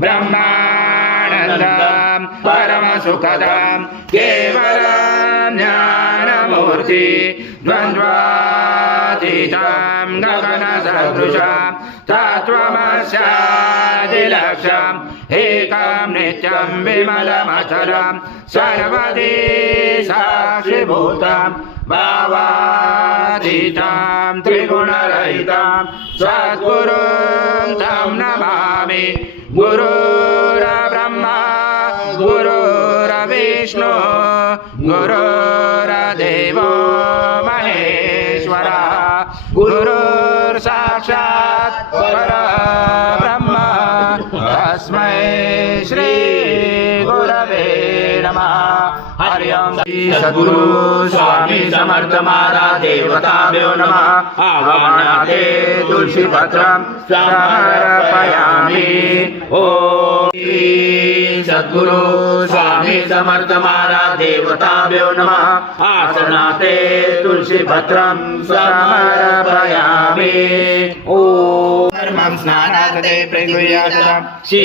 ब्रह्मानन्दं परमसुखदं केवलं ज्ञानमूर्ति द्वन्द्वातीतं गगनसदृशं तत्त्वमस्यादिलक्ष्यम् एकं नित्यं विमलमचलं सर्वदि साक्षिभूतं भावातीतं त्रिगुणरहितं सद्गुरुं तं नमामि। गुरुर्ब्रह्मा गुरुर्विष्णु गुरुर्देवो महेश्वरः गुरुर्साक्षात् परब्रह्म तस्मै श्री गुरवे नमः। हरि ओम। सद्गुरु स्वामी समर्थ महाराज देवताभ्यो नमः। आवाहनाते तुलसी पत्रं समर्पयामि। ओम सद्गुरु स्वामी समर्थ महाराज देवताभ्यो नमः। आसनाते तुलसी पत्रं समर्पयामि। ओम धर्मं स्नानाते प्रगुह्यातं श्री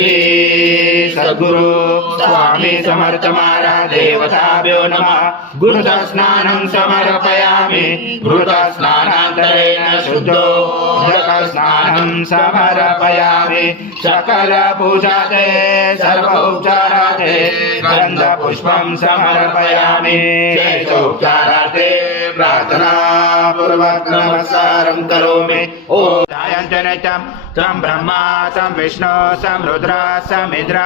सद्गुरु स्वामी समर्थ महाराज देवताभ्यो नमः। गुरुस्नानं समर्पयामि। घृतस्नानान्तरेण शुद्धोदकस्नानं समर्पयामि। सकलपूजाते सर्वोपचाराते गन्धपुष्पं समर्पयामि। शेषोपचाराते प्रार्थनापूर्वक नमस्कारं करोमि। ओम ध्यायन्तनित्यं तं ब्रह्मा तं विष्णु तं रुद्र तं इंद्र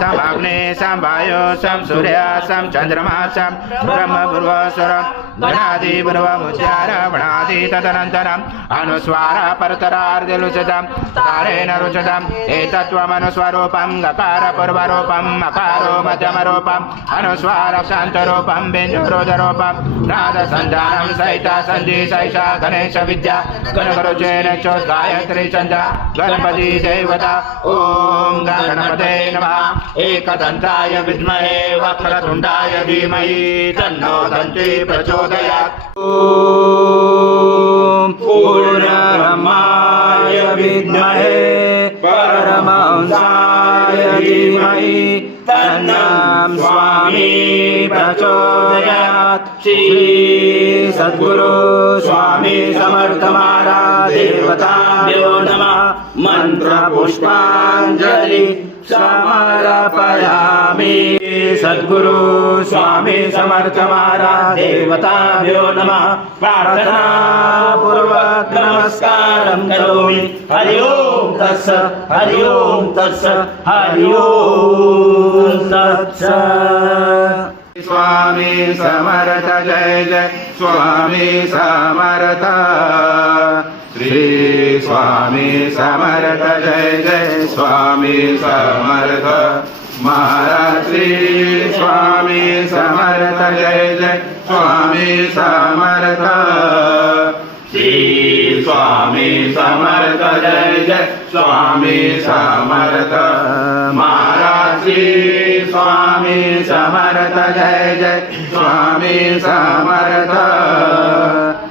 तं अग्नि तं वायु तं सूर्य तं चन्द्रमा तं ब्रह्मपूर्वस्वरं गणादिपूर्वमुच्चारणि तदनन्तरम् अनुस्वार परतरार्धलुचितं तारेण रुचितम् एतत्त्वमनुस्वरूपं गकारपूर्वरूपं मकारो मध्यमरूपं अनुस्वार शान्तरूपं बिन्दुरुद्ररूपं नादसञ्जानं सहित सन्धि सहिता गणेश विद्या गणगरुचेन चोद्गायत्री छन्द गणपति देवता। ओम गणपते नमः। एकदन्ताय विद्महे वक्रतुण्डाय धीमहि तन्नो दन्ती प्रचोदयात्। ओम पूर्णब्रह्माय विद्महे परमहंसाय धीमहि तन्नो स्वामी प्रचोदयात्। श्री सद्गुरु स्वामी समर्थ महाराज देवताभ्यो नमः। मंत्र पुष्पांजलि समर्पयामि। सद्गुरु स्वामी समर्थ महाराज देवताभ्यो नमः। प्रार्थना पूर्वक नमस्कारं करोमि। हरि ओम तत्सत् हरि ओम तत्सत् हरि ओम तत्सत्। स्वामी समर्थ जय जय स्वामी समर्थ। श्री स्वामी समर्थ जय जय स्वामी समर्थ। महाराज श्री स्वामी समर्थ जय जय स्वामी समर्थ। श्री स्वामी समर्थ जय जय स्वामी समर्थ। महाराज श्री स्वामी समर्थ जय जय स्वामी समर्थ।